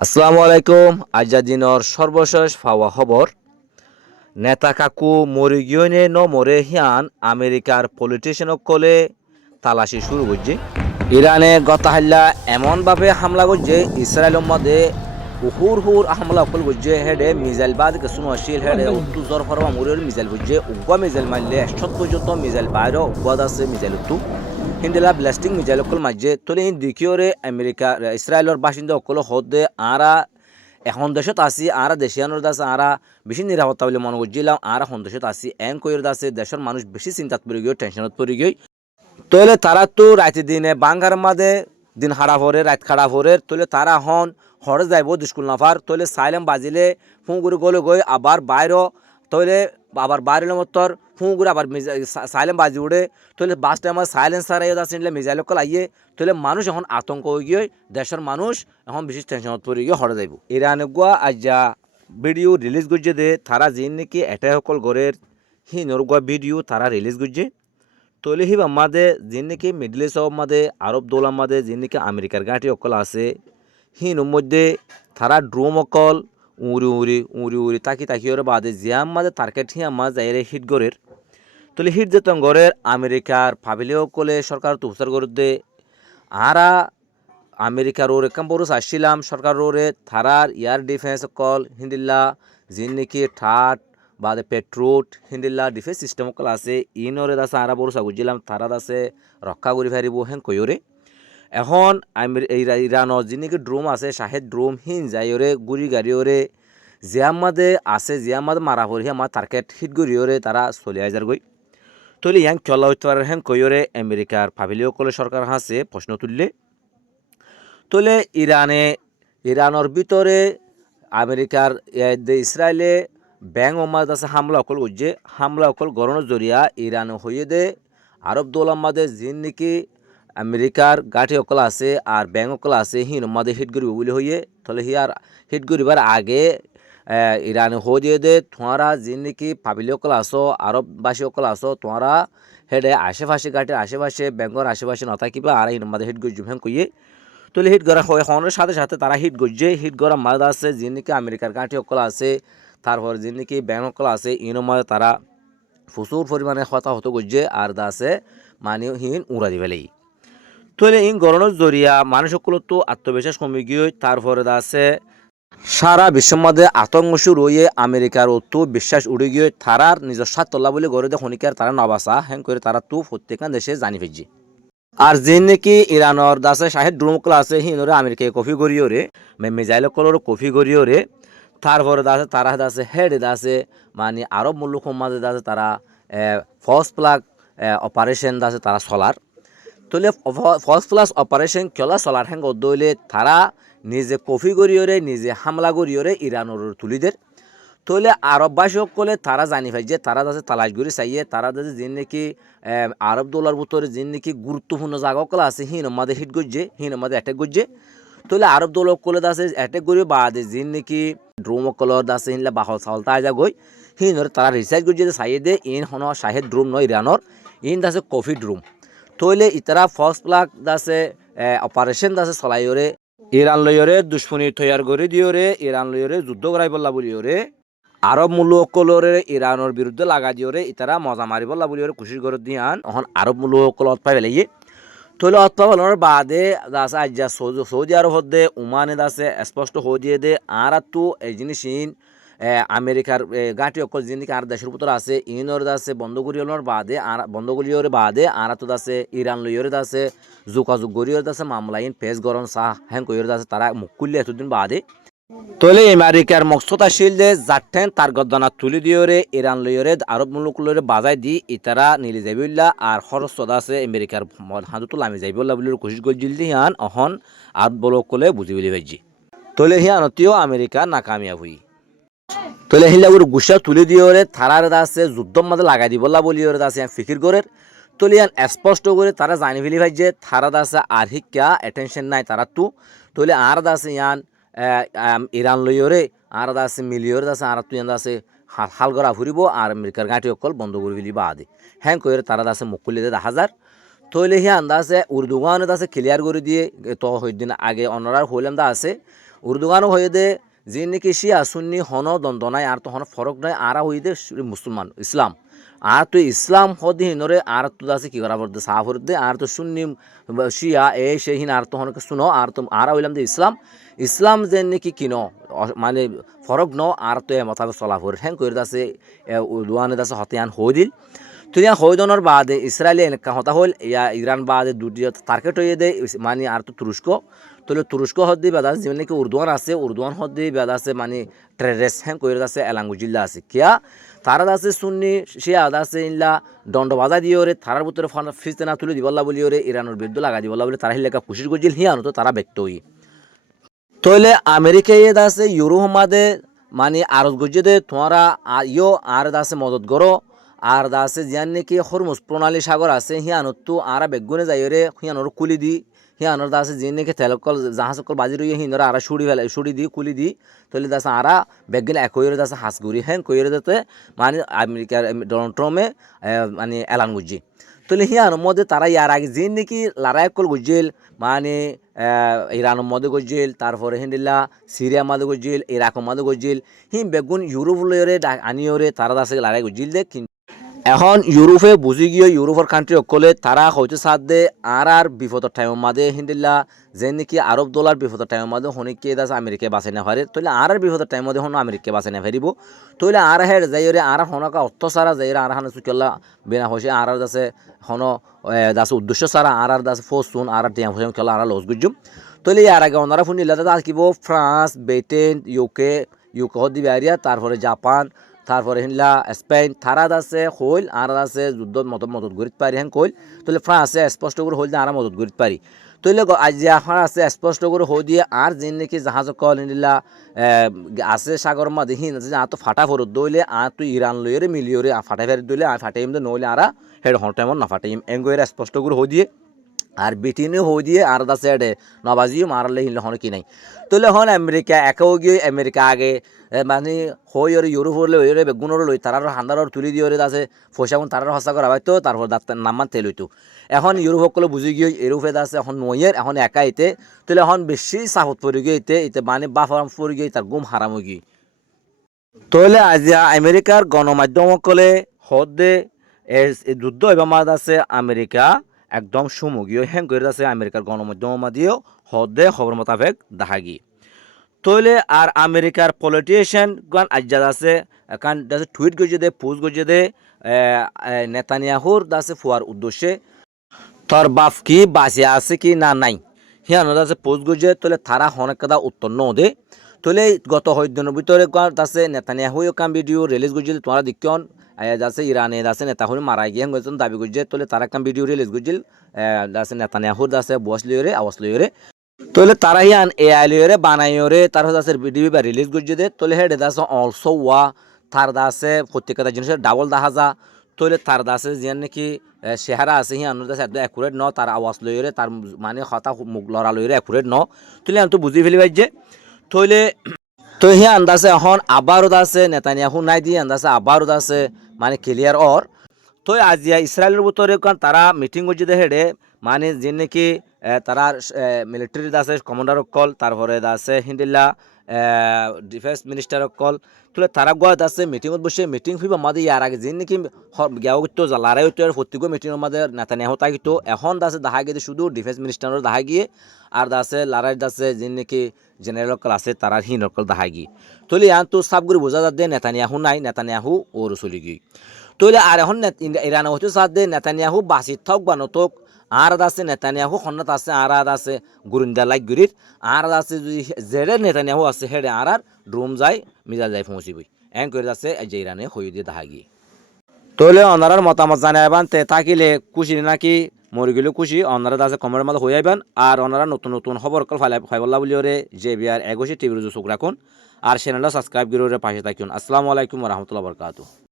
আসসালামু আলাইকুম। আজা দিনর সর্বশেষ পাওয়া খবর নেতা কাকু মরি গিয়ে ন মরে হিয়ান আমেরিকার পলিটিশিয়ান কলে তালাশি শুরু করছে। ইরানে গত হাল্লা এমনভাবে হামলা করছে ইসরায়েলের মধ্যে হুর হুর হামলা অকল করছে হেডে মিজাইল বাদ কিছু নশিল হেডে উত্তু জ্বর ফরবা মুরের মিজাইল করছে উগ্র মিজাইল মারলে 100 পর্যন্ত মিজাইল বাইরে উগ্র আছে মিজাইল উত্তু হিন্দিলা ব্লাস্টিং মিজাইল অকল মারছে তলে দ্বিতীয়রে আমেরিকা ইসরায়েলের বাসিন্দা অকল হদে আরা এখন দেশত আসি আরা দেশিয়ানোর দাসে আরা বেশি নিরাপত্তা বলে মনে করছিলাম আর এখন দেশত আসি এন কইর দাসে দেশের মানুষ বেশি চিন্তাত পড়ে গিয়ে টেনশনত পড়ে গিয়ে তলে তারা তো রাতে দিনে বাঙ্গার মাঝে দিন হাড়া ভরে রাত খাড়া ভরে তলে তারা হন হরে যাইব দুষ্কুল নাফার তলে সাইলেম বাজিলে ফুঁগুড়ি গলে গই আবার বাইরও তলে আবার বাইরের মতর ফুঁগুড়ি আবার সাইলেম বাজি উড়ে তলে বাস টাইমে সাইলেন্সার আছে মিজাইল কল আইয়ে তলে মানুষ এখন আতঙ্ক হয়ে গিয়ে দেশের মানুষ এখন বেশি টেনশনত পড়ে গিয়ে হরে যাইব ইরানে গুয়া আজ্জা ভিডিও রিলিজ করছে দে তারা যিন নাকি এটাই সকল ঘরের হিনর গুয়া ভিডিও তারা রিলিজ করছে তলে হিব আমাদের যিন নাকি মিডল ইস্ট আমাদের আরব দৌল আমাদের যিন নাকি আমেরিকার গাঁটি অকল আছে হিনোর মধ্যে তারা ড্রোম অকল উড়ি তাকি ওর বাদে জিয়াম মাঝে টার্গেট হিয়া মাছ যাইরে হিট গড়ের তলে হিট যেতন গড়ের আমেরিকার ফাবিলেও কলে সরকার তো উপচার করে দে আরা আমেরিকার ওরে কাম্পরুস আসছিলাম সরকার ওরে থারার এয়ার ডিফেন্স কল হিন্দিল্লা যিন নাকি ঠাট বাদে পেট্রোট হিন্দিল্লা ডিফেন্স সিস্টেম কল আছে ইনরে দাসে আরা বড়সা বুঝছিলাম তারা দাসে রক্ষা করি ফারিব হেন কইরে এখন ইরানের যিনি নাকি ড্রোম আছে শাহেদ ড্রোম হিন যাইরে গুড়ি গাড়িওরে জিয়ামাদে আছে জিয়ামাদে মারা হরি আমার টার্গেট হিট গড়িওরে তারা চলে হাজার গই তলে ইয়াং চলা হইতে পারে হেন কইরে আমেরিকার ফাবিলিও কলে সরকার হাসে প্রশ্ন তুললে তলে ইরানের ভিতরে আমেরিকার ইসরায়েলে ব্যাং ওমাদ আছে হামলা অকল উজ্জে হামলা অকল গরণের জরিয়া ইরানে হইয়ে দে আরব দৌলার মাদে যিন নাকি আমেরিকার গাঠি অকল আছে আর ব্যাং অকল আছে হিন মাদে হিট করিব বলে হইয়ে তাহলে হিয়ার হিট করিবার আগে ইরানে হইয়ে দে তোমারা যিন নাকি পাবিলি অকল আসো আরববাসী অকল আসো তোমারা হেডে আশেপাশে গাঠির আশেপাশে ব্যাঙ্গর আশেপাশে নথাকিবা আর হিন মাদে হিট করি জুম কইয়ে তলে হিট করা হয় হনের সাথে সাথে তারা হিট করছে হিট করা মাদ আছে যিনি নাকি আমেরিকার গাঁঠি অকল আছে তারপর যিনি নাকি ব্যাংক অকল আছে ইনো মাদে তারা প্রচুর পরিমাণে হতাহত করছে আর দা আছে মানে হিন উড়া দিবেলেই তলে ইন গরণের জরিয়া মানুষ সকল তো আত্মবিশ্বাস কমে গিয়ে তারপরে দা আছে সারা বিশ্বের মধ্যে আতঙ্ক শুরু হয়ে আমেরিকার তো বিশ্বাস উড়ে গিয়ে তারার নিজের স্বার্থল্লা বলে গড়ে দেয় খনিকার তারা নবাসা হ্যাং করে তারা তো প্রত্যেক দেশে জানি ফেলছে আর যিন নাকি ইরানের দাসে শাহেদ ড্রোমকল আছে হিনরে আমেরিকায় কফি গড়িও রে মিজাইল কলর কফি গড়িও রে তারপরে দাসে তারা দাসে হেড দাসে মানে আরব মুল্লুক মাঝে দাসে তারা ফার্স্ট প্লাগ অপারেশন দাসে তারা চলার তলে ফার্স্ট প্লাস অপারেশন খেলা চলার হ্যাং দইলে তারা নিজে কফি গড়িওরে নিজে হামলা গড়িওরে ইরানের তুলিদের তলে আরববাসী সকলে তারা জানি পাই যে তারা দাসে তালাশ করে চাইয়ে তারা দাসে যিন নাকি আরব দৌলার ভিতরে যিন নাকি গুরুত্বপূর্ণ জায়গা সকল আছে হিন মাদে হিট করছে হিন মাদে অ্যাটাক করছে তলে আরব দৌল সকলে দাসে অ্যাটাক করি বাদে যিন নাকি ড্রোম সকলের দাসে হিনলা বাহল চাউল তাজা গই হিনর তারা রিসার্চ করছে যে চাইয়ে দে ইন হন শাহেদ ড্রোম নয় ইরানোর ইন দাসে কফি ড্রোম তৈলে ইতারা ফার্স্ট প্লাগ দাসে অপারেশন দাসে চলাইরে ইরান লইরে দুশ্মনী তৈয়ার করে দিওরে ইরান লইরে যুদ্ধ করাই বললা বলিওরে আরব মূল্যসকলরে ইরানের বিরুদ্ধে লাগা দিওরে ইতারা মজা মারি বললা বলিওরে খুশি করে দিয়ান এখন আরব মূল্যসকল অৎপাই পেলাইয়ে তৈলে অৎপা বলার বাদে দাসে আজ্জা সৌদি আরব হদ্দে উমানে দাসে স্পষ্ট হয়ে দিয়ে দে আর তো এই জিনিস আমেরিকার গাঁটি অকল যিনি আর দেশের ভিতরে আছে ইনর দাসে বন্ধগুলিওর বাদে আর বন্ধগুলিওর বাদে আর তো দাসে ইরান লইয়র দাসে যোগাযোগ গড়িওর দাসে মামলা ইন পেজ গরম চাহ হ্যাং কইর দাসে তারা মুখ খুললে এতদিন বাদে তলে আমেরিকার মকসদ আসিল যে জাঠেন তার গদ্দানা তুলি দিওরে ইরান লইয়রে আরব মুলুক লইরে বাজাই দি ইতারা নিলে যাইবুল্লা আর খরচ সদা আছে আমেরিকার হাঁদুতো লামি যাইবুল্লা বলে কোশিশ করছিল হিয়ান অহন আরব বলক কলে বুঝি বলি ভাইজি তলে হিয়ানতিও আমেরিকা নাকামিয়াব হই তলে হিলাগুর গুসা তুলে দিওরে থারার দাসে যুদ্ধর মাঝে লাগাই দিবল্লা বলিওরে দাসে ফিকির করে তলিয়ান স্পষ্ট করে তারা জানি ফেলি ভাই যে থারা দাসে আর হিক্কা অ্যাটেনশন নাই তারা তো তলে আর দাসে ইয়ান ইরান লইয়রে আর দাসে মিলিয়র দাসে আর তুই দাসে হাল করা ফুরিব আর আমেরিকার গাঁটি অকল বন্ধ করে ফেলি বা আদে হ্যাং করে তারা দাসে মুখ খুলে দে 10,000 তৈলে হিয়ান দাসে উর্দুগানে দাসে ক্লিয়ার করে দিয়ে তো দিন আগে অনারার হইলাম দা আছে উর্দুগানও হয়ে দে যে নাকি শিয়া সুন্নি হন দ্বন্দ্ব নাই আর তো হন ফরক নাই আর হয়ে দে মুসলমান ইসলাম আর তো ইসলাম হদি হিনরে আর তো আছে কি করা পড়তে সাফর দে আর তো সুন্নি শিয়া সেই হিন আর তো হনকে শুনো আর তো আর হইলাম যে ইসলাম ইসলাম যে নাকি কিনো মানে ফরক ন আর তো এ মতাবে চলাফর হ্যাঁ করে আছে উর্দুগানে আছে হতিয়ান হয়ে দিল তুই হইদনের বাদে ইসরায়েলি এনেকা হতা হল ইয়া ইরান বাদে দুটি টার্গেট হয়ে দেয় মানে আর তো তুরস্ক তাহলে তুরস্ক হদ্দি বেদা আছে যেমন নাকি উর্দুয়ান আছে উর্দুয়ান হদ্দি বেদা আছে মানে ট্রেরেস হ্যাঁ কইরে আছে এলাঙ্গু জিল্লা আছে কিয়া তারা আছে সুন্নি সে আদা আছে ইল্লা দণ্ড বাজা দিয়ে ওরে তারার ভিতরে ফিজতে না তুলে দিবল্লা বলি ওরে ইরানের বিরুদ্ধে লাগা দিবল্লা বলে তারা হিলেকা খুশির গজিল হিয়ানো তো তারা ব্যক্ত হই তাহলে আমেরিকায় আছে ইউরোপ মাদে মানে আরজ গজিয়ে দে তোমারা ইয়ো আর আছে মদত করো আর আছে জিয়ান নাকি হরমুজ প্রণালী সাগর আছে হিয়ানতো আরা বেগুনে যাই রে হিয়ানোর কুলি দি হিয়ানোর আছে যে নাকি তেলকল জাহাজকল বাজি রইয়ে হিনরা আরা সুড়ি দি কুলি দি তাহলে দাসে আরা বেগুন এক হয়ে আছে হাঁসগুড়ি হ্যাঁ কইরে দিতে মানে আমেরিকার ডোনাল্ড ট্রাম্পে মানে এলান গুজি তাহলে হিয়ানোর মধ্যে তারা ইয়ার আগে যে নাকি লারায়কল গুজিল মানে ইরানের মধ্যে গজিল তারপরে হিন্দিল্লা সিরিয়ার মধ্যে গজিল ইরাকের মধ্যে গজিল হিম বেগুন ইউরোপ লইরে আনিওরে তারা দাসে লড়াই গজিল দে এখন ইউরোপে বুঝি গিয়ে ইউরোপের কান্ট্রি অকলে তারা হয়তো সাথ দে আর বিপদের টাইমের মাঝে হিন্দিল্লা যে নাকি আরব ডলার বিপদের টাইমের মাঝে হনিকে দাস আমেরিকায় বাঁচাই না পারে তাহলে আর বিপদের টাইমের মধ্যে হন আমেরিকায় বাঁচাই না পারিব তাহলে আর হের যাইরে আর হনকা অর্থ সারা যাইরে আর হানে চুকেল্লা বিনা হয়েছে আর দাসে হন দাসে উদ্দেশ্য সারা আর দাসে ফোসুন আর টিয়া হয়ে খেলা আর লস গুজুম তাহলে আর আগে ওনারা ফোন নিলে আসকিব ফ্রান্স ব্রিটেন ইউকে দিবে আরিয়া তারপরে জাপান তারপরে হিনলা স্পেন তারাদ আছে হইল আর আছে যুদ্ধ মদত গরিত পারি হ্যাঁ কইল তাহলে ফ্রান্সে স্পষ্ট করে হইল আর মদত গরিত পারি তাহলে আজ এখন আছে স্পষ্ট করে হই দিয়ে আর যে নাকি জাহাজ কল নিলা আছে সাগর মাঝে হিন আছে তো ফাটা ফরত দইলে আর তুই ইরান লইরে মিলিয়রে ফাটা ফেরি দইলে আর ফাটাইম নইলে আর হেড হটাইম না ফাটাইম এঙ্গইরে স্পষ্ট করে হই দিয়ে আর বিটিনে হই দিয়ে আর দাসে এডে নবাজিও মারলে হিনলে হন কি নাই তাহলে হন আমেরিকা একেও গিয়ে আমেরিকা আগে মানে হই ওর ইউরোপ হলে ওই বেগুনের লই তারার হান্দার তুলি দিয়ে আছে পয়সা তারার হসা করা হয়তো তারপর ডাক্তার নামান তেল হইতো এখন ইউরোপ সকলে বুঝি গিয়ে ইউরোপে আছে এখন নইয়ের এখন একা ইতে তাহলে এখন বেশি চাপত পড়ে গিয়ে ইতে মানে বাফ পড়ে গিয়ে তার গুম হারাম গিয়ে তাহলে আজ আমেরিকার গণমাধ্যম সকলে হদে যুদ্ধ এবার মাদ আছে আমেরিকা একদম সুমুগীয় হ্যাং করে আছে আমেরিকার গণমাধ্যম মাদিও হদে খবর মোতাবেক দেখা গিয়ে তাহলে আর আমেরিকার পলিটিশিয়ান গান আজ্জাদ আছে কারণ দাসে টুইট গজে দে পোস্ট গজে দে নেতানিয়াহুর দাসে ফুয়ার উদ্দেশ্যে তোর বাপ কি বাঁচে আছে কি না নাই হিয়ানো দাসে পোস্ট গজে তাহলে তারা অনেক কথা উত্তর ন দে তাহলে গত দিনের ভিতরে দাসে নেতানিয়াহু কাম ভিডিও রিলিজ গজে তোমরা দেখন দাসে ইরানে দাসে নেতাহুর মারা গিয়ে গেছেন দাবি গজে তাহলে তারা কাম ভিডিও রিলিজ গজিল দাসে নেতানিয়াহুর দাসে বস লিওরে আওয়াজ লিওরে তাহলে তারা হিয়ান এআই লিওরে বানাইরে তার দাসের ভিডিও বা রিলিজ গজে দে তাহলে হেডে দাসে অলসো ওয়া তার দাসে প্রত্যেকটা জিনিসের ডাবল দেখা যা তাহলে তার দাসে যেন নাকি চেহারা আছে হিয়ান দাসে একদম একুরেট ন তার আওয়াজ লইরে তার মানে হতা মুখ লড়া লইরে একুরেট ন তাহলে আমি তো বুঝি ফেলি পাই যে তাহলে তো হিয়া আন্দাজে এখন আবারও আছে নেতানিয়াহু নাই দিয়ে আন্দাজে আবারও আছে মানে ক্লিয়ার অর তো আজিয়া ইসরায়েলের ভিতরে তারা মিটিং করছে হেডে মানে যে নাকি তারা মিলিটারি আছে কমান্ডার কল তারপরে আছে হিন্দিল্লা ডিফেন্স মিনিস্টার কল তাহলে তারা গোয়া আছে মিটিংত বসে মিটিং হইব আমাদের ইয়ার আগে যে নাকি গেও কিন্তু লড়াই হইতো প্রত্যেক মিটিংয়ের আমাদের নেতানিয়াহু তাই কিন্তু এখন আছে দেখা গিয়ে শুধু ডিফেন্স মিনিস্টারের দেখা গিয়ে আর আছে লড়াই আছে যে নাকি জেনারেল কল আছে তারা হিন কল দেখা গিয়ে তাহলে ইয়ান তো সাবগুড়ি বোঝা যাচ্ছে নেতানিয়াহু নাই নেতানিয়াহু ওর চলি গিয়ে তাহলে আর এখন ইরান হইতে সাথ দে নেতানিয়াহু বাসি থাক বা নতক আর আছে নেতানিয়াহু খন্নত আছে আর আছে গুরিন্দা লাইক গুরির আর আছে যদি জেডে নেতানিয়াহু আছে হেডে আর ড্রোম যায় মিজা যায় পৌঁছিবই এন করে আছে যে ইরানে হই দিয়ে দেখা গিয়ে তাহলে অনারার মতামত জানাইবান তে থাকিলে খুশি নাকি মরি গেলেও খুশি অনারা আছে কমেন্টের মধ্যে হয়ে যাবেন আর ওনারা নতুন নতুন খবর কল ফাইবল্লা বলি ওরে যে বিআর 21 টিভির চোখ রাখুন আর চ্যানেলটা সাবস্ক্রাইব করে পাশে থাকুন। আসসালামু আলাইকুম ওয়া রাহমাতুল্লাহি ওয়া বারাকাতুহু।